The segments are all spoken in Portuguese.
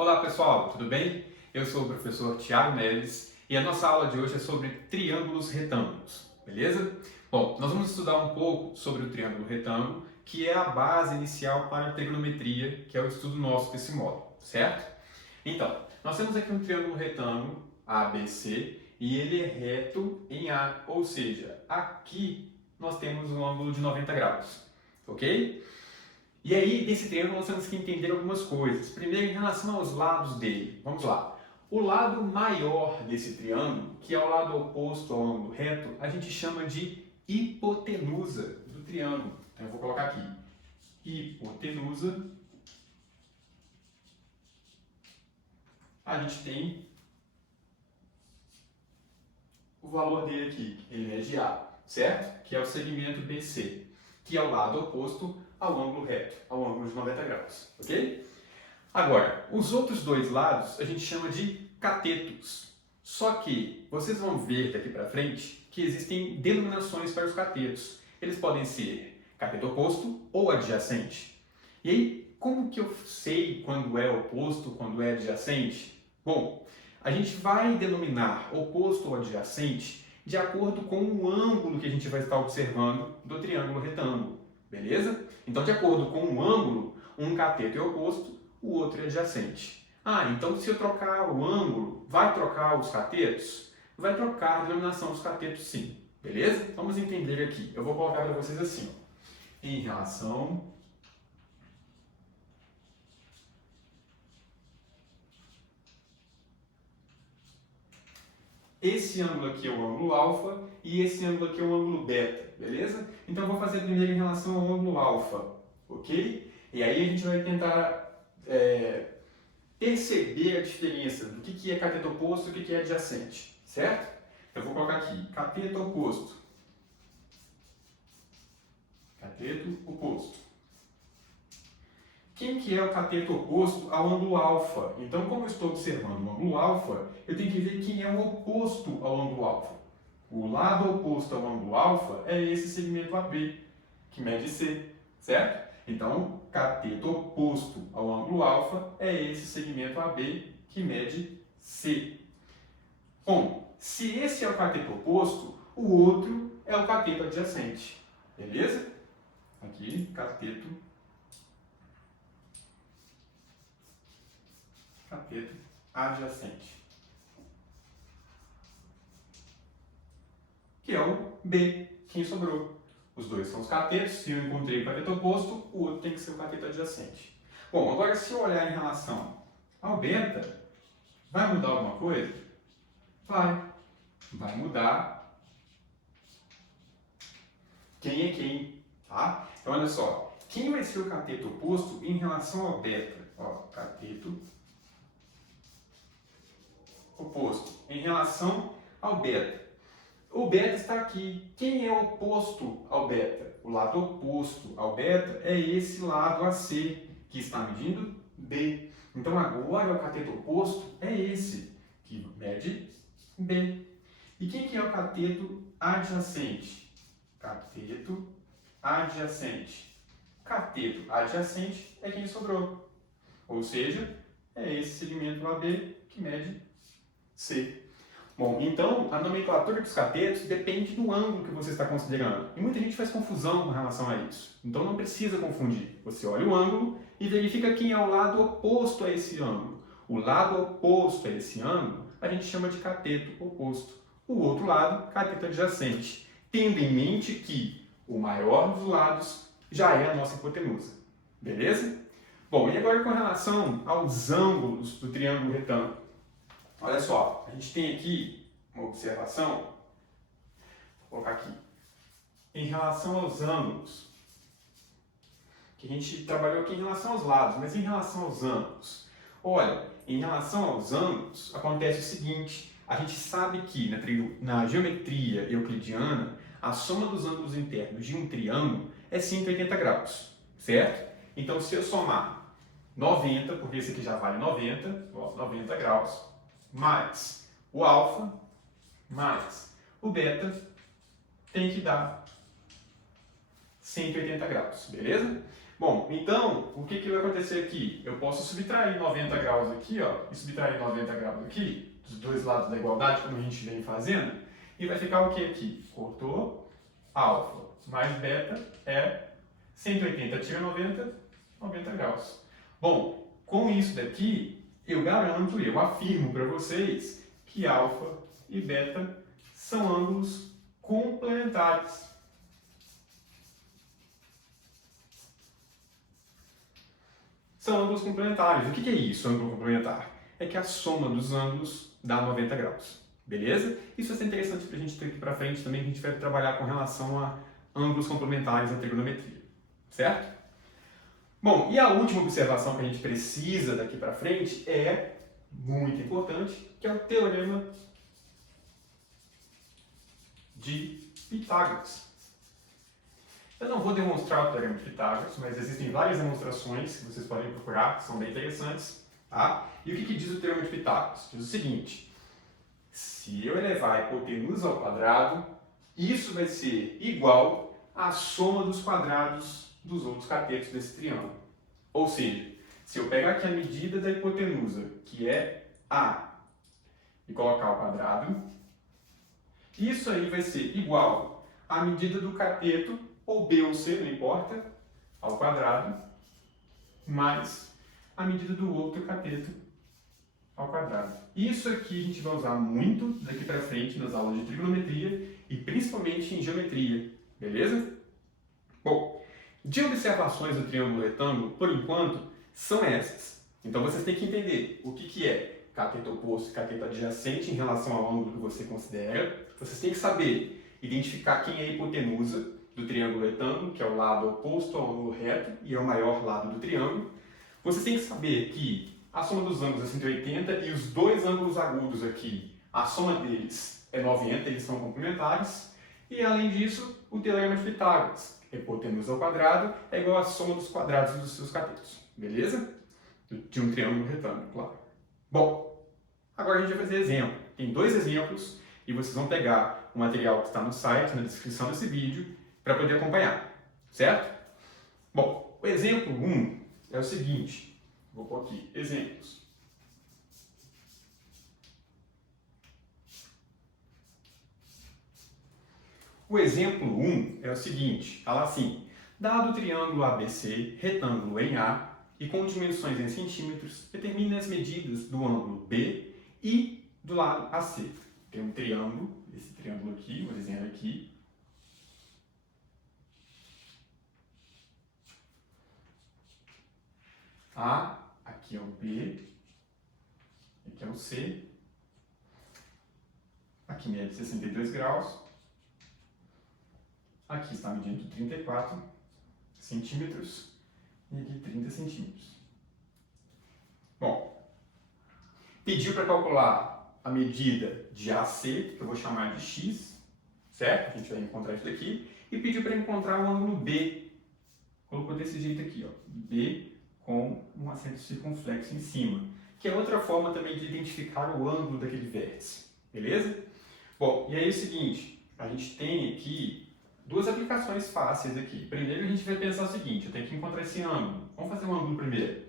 Olá pessoal, tudo bem? Eu sou o professor Thiago Neves e a nossa aula de hoje é sobre triângulos retângulos, beleza? Bom, nós vamos estudar um pouco sobre o triângulo retângulo, que é a base inicial para a trigonometria, que é o estudo nosso desse módulo, certo? Então, nós temos aqui um triângulo retângulo ABC e ele é reto em A, ou seja, aqui nós temos um ângulo de 90 graus, ok? E aí, desse triângulo, nós temos que entender algumas coisas. Primeiro, em relação aos lados dele. Vamos lá. O lado maior desse triângulo, que é o lado oposto ao ângulo reto, a gente chama de hipotenusa do triângulo. Então, eu vou colocar aqui. Hipotenusa. A gente tem o valor dele aqui, ele é de A, certo? Que é o segmento BC, que é o lado oposto ao ângulo reto, ao ângulo de 90 graus, ok? Agora, os outros dois lados a gente chama de catetos. Só que vocês vão ver daqui para frente que existem denominações para os catetos. Eles podem ser cateto oposto ou adjacente. E aí, como que eu sei quando é oposto, quando é adjacente? Bom, a gente vai denominar oposto ou adjacente de acordo com o ângulo que a gente vai estar observando do triângulo retângulo. Beleza? Então, de acordo com o ângulo, um cateto é oposto, o outro é adjacente. Então se eu trocar o ângulo, vai trocar os catetos? Vai trocar a denominação dos catetos sim. Beleza? Vamos entender aqui. Eu vou colocar para vocês assim. Ó. Em relação esse ângulo aqui é o ângulo alfa e esse ângulo aqui é o ângulo beta, beleza? Então eu vou fazer primeiro em relação ao ângulo alfa, ok? E aí a gente vai tentar perceber a diferença do que é cateto oposto e o que é adjacente, certo? Eu vou colocar aqui, cateto oposto. Cateto oposto. Quem que é o cateto oposto ao ângulo alfa? Então, como eu estou observando o ângulo alfa, eu tenho que ver quem é o oposto ao ângulo alfa. O lado oposto ao ângulo alfa é esse segmento AB, que mede C, certo? Então, cateto oposto ao ângulo alfa é esse segmento AB, que mede C. Bom, se esse é o cateto oposto, o outro é o cateto adjacente, beleza? Aqui, cateto adjacente, que é o B, quem sobrou. Os dois são os catetos, se eu encontrei o cateto oposto, o outro tem que ser o cateto adjacente. Bom, agora se eu olhar em relação ao beta, vai mudar alguma coisa? Vai mudar quem é quem, tá? Então olha só, quem vai ser o cateto oposto em relação ao beta? Ó, cateto oposto em relação ao beta. O beta está aqui. Quem é oposto ao beta? O lado oposto ao beta é esse lado AC, que está medindo B. Então agora o cateto oposto é esse, que mede B. E quem que é o cateto adjacente? Cateto adjacente. Cateto adjacente é quem sobrou. Ou seja, é esse segmento AB que mede C. Bom, então a nomenclatura dos catetos depende do ângulo que você está considerando. E muita gente faz confusão com relação a isso. Então não precisa confundir. Você olha o ângulo e verifica quem é o lado oposto a esse ângulo. O lado oposto a esse ângulo a gente chama de cateto oposto. O outro lado, cateto adjacente. Tendo em mente que o maior dos lados já é a nossa hipotenusa. Beleza? Bom, e agora com relação aos ângulos do triângulo retângulo. Olha só, a gente tem aqui uma observação, vou colocar aqui, em relação aos ângulos, que a gente trabalhou aqui em relação aos lados, mas em relação aos ângulos. Olha, em relação aos ângulos, acontece o seguinte, a gente sabe que na geometria euclidiana, a soma dos ângulos internos de um triângulo é 180 graus, certo? Então, se eu somar 90, porque esse aqui já vale 90, ó, 90 graus, mais o alfa, mais o beta, tem que dar 180 graus, beleza? Bom, então, o que vai acontecer aqui? Eu posso subtrair 90 graus aqui, ó, e subtrair 90 graus aqui, dos dois lados da igualdade, como a gente vem fazendo, e vai ficar o que aqui? Cortou, alfa mais beta é 180 tira 90, 90 graus. Bom, com isso daqui, eu garanto, eu afirmo para vocês que alfa e beta são ângulos complementares. São ângulos complementares. O que é isso, ângulo complementar? É que a soma dos ângulos dá 90 graus. Beleza? Isso vai ser interessante para a gente ter aqui para frente também, que a gente vai trabalhar com relação a ângulos complementares na trigonometria. Certo? Bom, e a última observação que a gente precisa daqui para frente é muito importante, que é o teorema de Pitágoras. Eu não vou demonstrar o teorema de Pitágoras, mas existem várias demonstrações que vocês podem procurar, que são bem interessantes. Tá? E o que diz o teorema de Pitágoras? Diz o seguinte: se eu elevar a hipotenusa ao quadrado, isso vai ser igual à soma dos quadrados dos outros catetos desse triângulo. Ou seja, se eu pegar aqui a medida da hipotenusa, que é A, e colocar ao quadrado, isso aí vai ser igual à medida do cateto, ou B ou C, não importa, ao quadrado, mais a medida do outro cateto ao quadrado. Isso aqui a gente vai usar muito daqui para frente nas aulas de trigonometria e principalmente em geometria, beleza? Bom, de observações do triângulo retângulo, por enquanto, são essas. Então vocês têm que entender o que é cateto oposto e cateto adjacente em relação ao ângulo que você considera. Vocês têm que saber identificar quem é a hipotenusa do triângulo retângulo, que é o lado oposto ao ângulo reto e é o maior lado do triângulo. Vocês têm que saber que a soma dos ângulos é 180 e os dois ângulos agudos aqui, a soma deles é 90, eles são complementares. E além disso, o teorema de Pitágoras, hipotenusa ao quadrado, é igual à soma dos quadrados dos seus catetos. Beleza? De um triângulo retângulo, claro. Bom, agora a gente vai fazer exemplo. Tem dois exemplos e vocês vão pegar o material que está no site, na descrição desse vídeo, para poder acompanhar. Certo? Bom, o exemplo 1 é o seguinte. Vou pôr aqui, exemplos. O exemplo 1 é o seguinte, fala assim: dado o triângulo ABC, retângulo em A e com dimensões em centímetros, determine as medidas do ângulo B e do lado AC. Tem um triângulo, esse triângulo aqui, vou desenhar aqui. A, aqui é o B, aqui é o C. Aqui mede 62 graus. Aqui está medindo 34 centímetros e aqui 30 centímetros. Bom, pediu para calcular a medida de AC, que eu vou chamar de X, certo? A gente vai encontrar isso daqui. E pediu para encontrar o ângulo B. Colocou desse jeito aqui, ó, B com um acento circunflexo em cima, que é outra forma também de identificar o ângulo daquele vértice. Beleza? Bom, e aí é o seguinte, a gente tem aqui duas aplicações fáceis aqui. Primeiro a gente vai pensar o seguinte, eu tenho que encontrar esse ângulo. Vamos fazer um ângulo primeiro.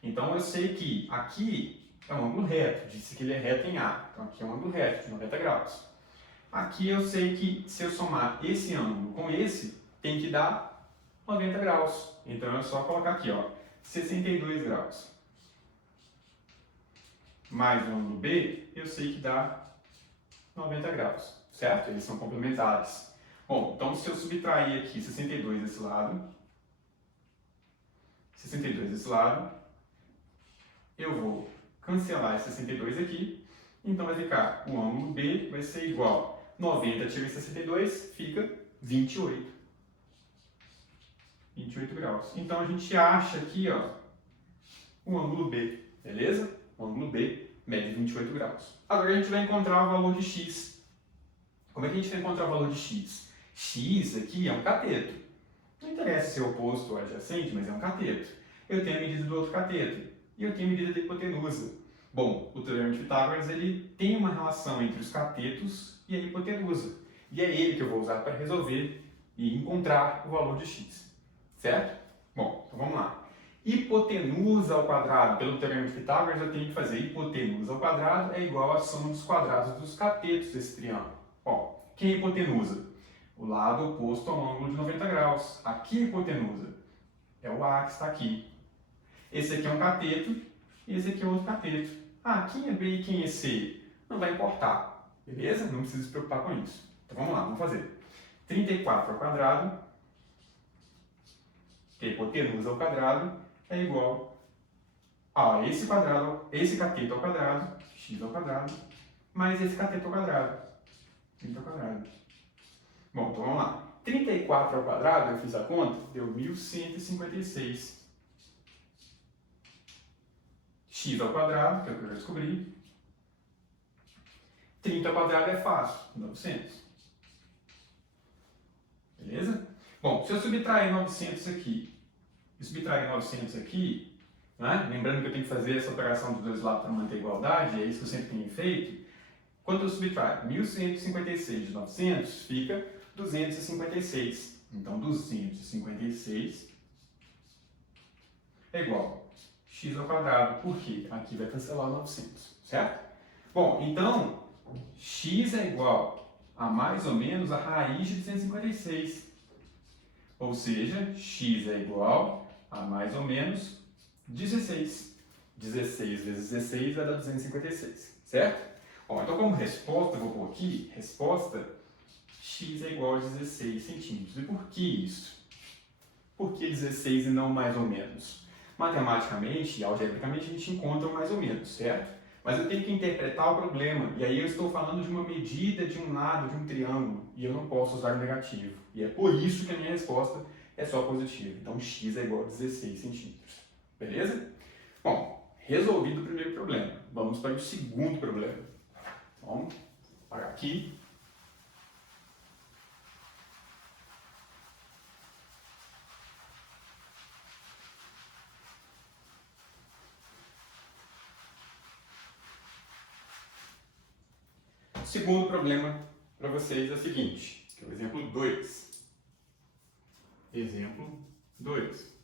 Então eu sei que aqui é um ângulo reto, disse que ele é reto em A. Então aqui é um ângulo reto de 90 graus. Aqui eu sei que se eu somar esse ângulo com esse, tem que dar 90 graus. Então é só colocar aqui, ó, 62 graus. Mais o ângulo B, eu sei que dá 90 graus, certo? Eles são complementares. Bom, então se eu subtrair aqui 62 desse lado, 62 desse lado, eu vou cancelar esse 62 aqui, então vai ficar o ângulo B vai ser igual 90 tirando 62, fica 28. 28 graus. Então a gente acha aqui, ó, o ângulo B, beleza? O ângulo B mede 28 graus. Agora a gente vai encontrar o valor de x. Como é que a gente vai encontrar o valor de x? X aqui é um cateto. Não interessa se é oposto ou adjacente, mas é um cateto. Eu tenho a medida do outro cateto e eu tenho a medida da hipotenusa. Bom, o teorema de Pitágoras ele tem uma relação entre os catetos e a hipotenusa. E é ele que eu vou usar para resolver e encontrar o valor de x. Certo? Bom, então vamos lá. Hipotenusa ao quadrado, pelo teorema de Pitágoras, eu tenho que fazer hipotenusa ao quadrado é igual à soma dos quadrados dos catetos desse triângulo. Ó, quem é hipotenusa? O lado oposto ao ângulo de 90 graus. Aqui é hipotenusa. É o A que está aqui. Esse aqui é um cateto e esse aqui é outro cateto. Ah, quem é B e quem é C? Não vai importar, beleza? Não precisa se preocupar com isso. Então vamos lá, vamos fazer. 34 ao quadrado, que é hipotenusa ao quadrado, é igual a esse quadrado, esse cateto ao quadrado, x ao quadrado, mais esse cateto ao quadrado, 30 ao quadrado. Bom, então vamos lá. 34 ao quadrado, eu fiz a conta, deu 1156. X ao quadrado, que é o que eu já descobri. 30 ao quadrado é fácil, 900. Beleza? Bom, se eu subtrair 900 aqui e subtrair 900 aqui, né? Lembrando que eu tenho que fazer essa operação dos dois lados para manter a igualdade, é isso que eu sempre tenho feito. Quando eu subtrair 1156 de 900, fica 256. Então, 256 é igual a x ao quadrado, porque aqui vai cancelar 900, certo? Bom, então, x é igual a mais ou menos a raiz de 256. Ou seja, x é igual a mais ou menos 16. 16 vezes 16 vai dar 256, certo? Bom, então como resposta, eu vou pôr aqui, resposta, x é igual a 16 centímetros. E por que isso? Por que 16 e não mais ou menos? Matematicamente e algebricamente a gente encontra o mais ou menos, certo? Mas eu tenho que interpretar o problema, e aí eu estou falando de uma medida de um lado de um triângulo, e eu não posso usar o negativo. E é por isso que a minha resposta é só positiva. Então x é igual a 16 centímetros. Beleza? Bom, resolvido o primeiro problema. Vamos para o segundo problema. Vamos parar aqui. O segundo problema para vocês é o seguinte, que é o exemplo 2. Exemplo 2.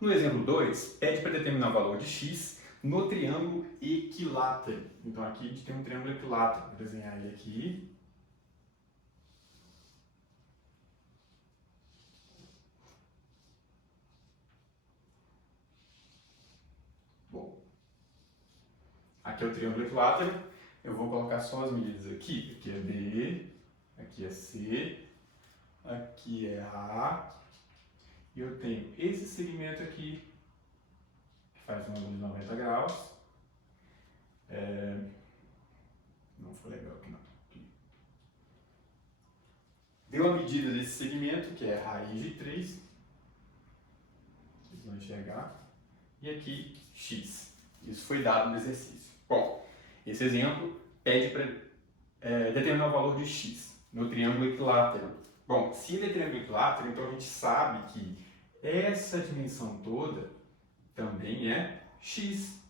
No exemplo 2, pede para determinar o valor de x no triângulo equilátero. Então aqui a gente tem um triângulo equilátero. Vou desenhar ele aqui. Bom, aqui é o triângulo equilátero. Eu vou colocar só as medidas aqui. Aqui é B, aqui é C, aqui é A. E eu tenho esse segmento aqui, que faz um ângulo de 90 graus. Não foi legal aqui não. Aqui. Deu a medida desse segmento, que é raiz de 3. Vocês vão enxergar. E aqui, x. Isso foi dado no exercício. Bom, esse exemplo pede para determinar o valor de x no triângulo equilátero. Bom, se ele é triângulo equilátero, então a gente sabe que essa dimensão toda também é x.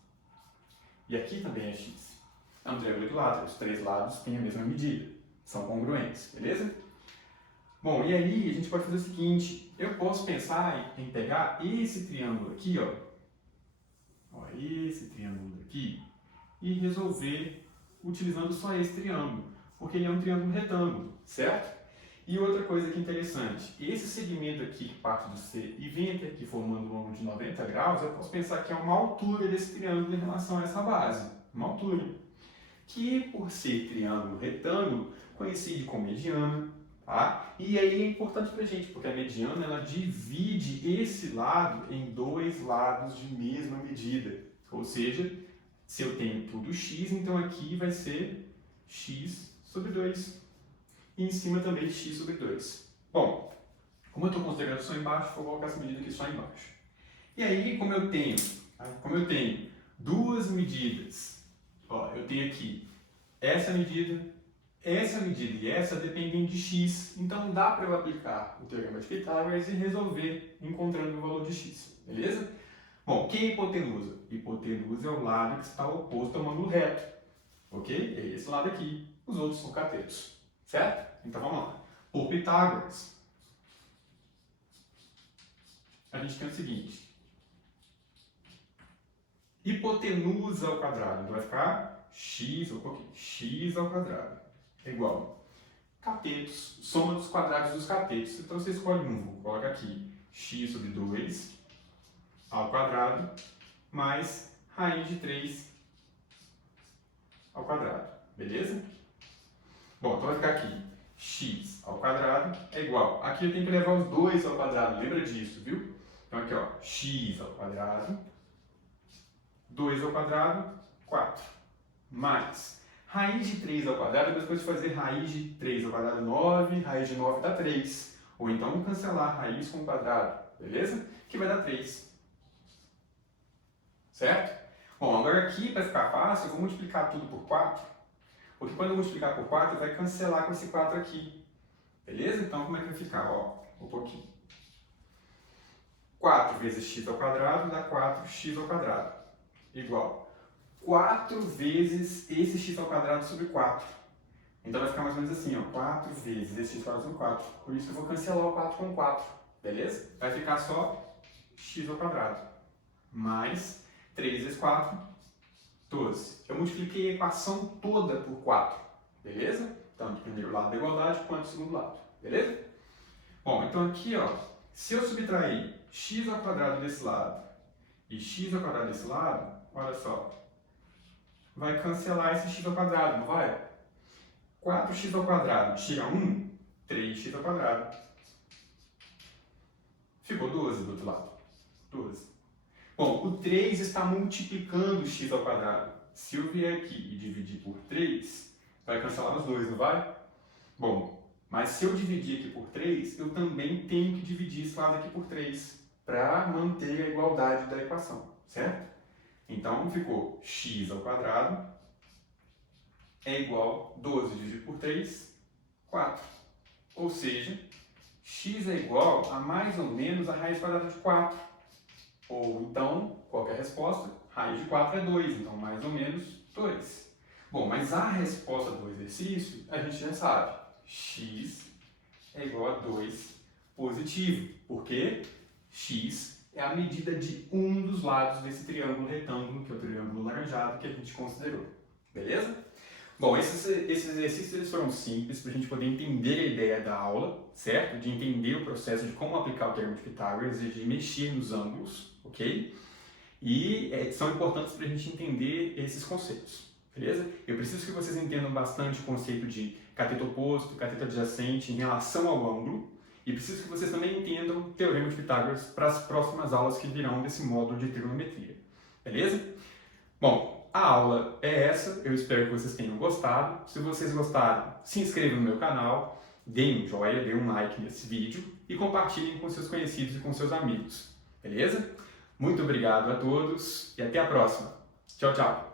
E aqui também é x. É um triângulo equilátero, os três lados têm a mesma medida, são congruentes, beleza? Bom, e aí a gente pode fazer o seguinte, eu posso pensar em pegar esse triângulo aqui, ó, esse triângulo aqui, e resolver utilizando só esse triângulo, porque ele é um triângulo retângulo, certo? E outra coisa que é interessante, esse segmento aqui que parte do C e vem até aqui formando um ângulo de 90 graus, eu posso pensar que é uma altura desse triângulo em relação a essa base, uma altura, que por ser triângulo retângulo, coincide com mediana, tá? E aí é importante pra gente, porque a mediana ela divide esse lado em dois lados de mesma medida, ou seja, se eu tenho tudo x, então aqui vai ser x sobre 2. E em cima também x sobre 2. Bom, como eu estou considerando só embaixo, vou colocar essa medida aqui só embaixo. E aí, como eu tenho duas medidas, ó, eu tenho aqui essa medida e essa dependem de x. Então dá para eu aplicar o teorema de Pitágoras e resolver encontrando o valor de x, beleza? Bom, quem é hipotenusa? Hipotenusa é o lado que está oposto ao ângulo reto, ok? É esse lado aqui. Os outros são catetos. Certo? Então vamos lá. Por Pitágoras, a gente tem o seguinte. Hipotenusa ao quadrado. Então vai ficar x ao quadrado é igual catetos, soma dos quadrados dos catetos. Então você escolhe um, vou colocar aqui x sobre 2 ao quadrado mais raiz de 3 ao quadrado, beleza? Bom, então vai ficar aqui x ao quadrado é igual, aqui eu tenho que levar os dois ao quadrado, lembra disso, viu? Então aqui ó, x ao quadrado, 2 ao quadrado, 4, mais raiz de 3 ao quadrado, depois de fazer raiz de 3 ao quadrado, 9, raiz de 9 dá 3. Ou então cancelar raiz com o quadrado, beleza? Que vai dar 3. Certo? Bom, agora aqui, para ficar fácil, eu vou multiplicar tudo por 4. Porque quando eu multiplicar por 4, vai cancelar com esse 4 aqui. Beleza? Então, como é que vai ficar? Ó, um pouquinho. 4 vezes x ao quadrado dá 4x ao quadrado. Igual 4 vezes esse x ao quadrado sobre 4. Então vai ficar mais ou menos assim, ó, 4 vezes esse x ao quadrado sobre 4. Por isso que eu vou cancelar o 4 com 4, beleza? Vai ficar só x ao quadrado mais 3 vezes 4, 12. Eu multipliquei a equação toda por 4, beleza? Tanto o primeiro lado da igualdade quanto o segundo lado, beleza? Bom, então aqui, ó, se eu subtrair x ao quadrado desse lado e x ao quadrado desse lado, olha só, vai cancelar esse x ao quadrado, não vai? 4x ao quadrado tira 1, 3x ao quadrado. Ficou 12 do outro lado. 12. Bom, o 3 está multiplicando o x ao quadrado. Se eu vier aqui e dividir por 3, vai cancelar os dois, não vai? Bom, mas se eu dividir aqui por 3, eu também tenho que dividir esse lado aqui por 3 para manter a igualdade da equação, certo? Então ficou x ao quadrado é igual a 12 dividido por 3, 4. Ou seja, x é igual a mais ou menos a raiz quadrada de 4. Ou então, qual que é a resposta? Raiz de 4 é 2, então mais ou menos 2. Bom, mas a resposta do exercício a gente já sabe. X é igual a 2 positivo, porque x é a medida de um dos lados desse triângulo retângulo, que é o triângulo laranjado que a gente considerou. Beleza? Bom, esses exercícios eles foram simples para a gente poder entender a ideia da aula, certo? De entender o processo de como aplicar o Teorema de Pitágoras e de mexer nos ângulos, ok? E são importantes para a gente entender esses conceitos, beleza? Eu preciso que vocês entendam bastante o conceito de cateto oposto, cateto adjacente em relação ao ângulo, e preciso que vocês também entendam o Teorema de Pitágoras para as próximas aulas que virão desse módulo de trigonometria, beleza? Bom, a aula é essa, eu espero que vocês tenham gostado. Se vocês gostaram, se inscrevam no meu canal, deem um joinha, deem um like nesse vídeo e compartilhem com seus conhecidos e com seus amigos, beleza? Muito obrigado a todos e até a próxima. Tchau, tchau!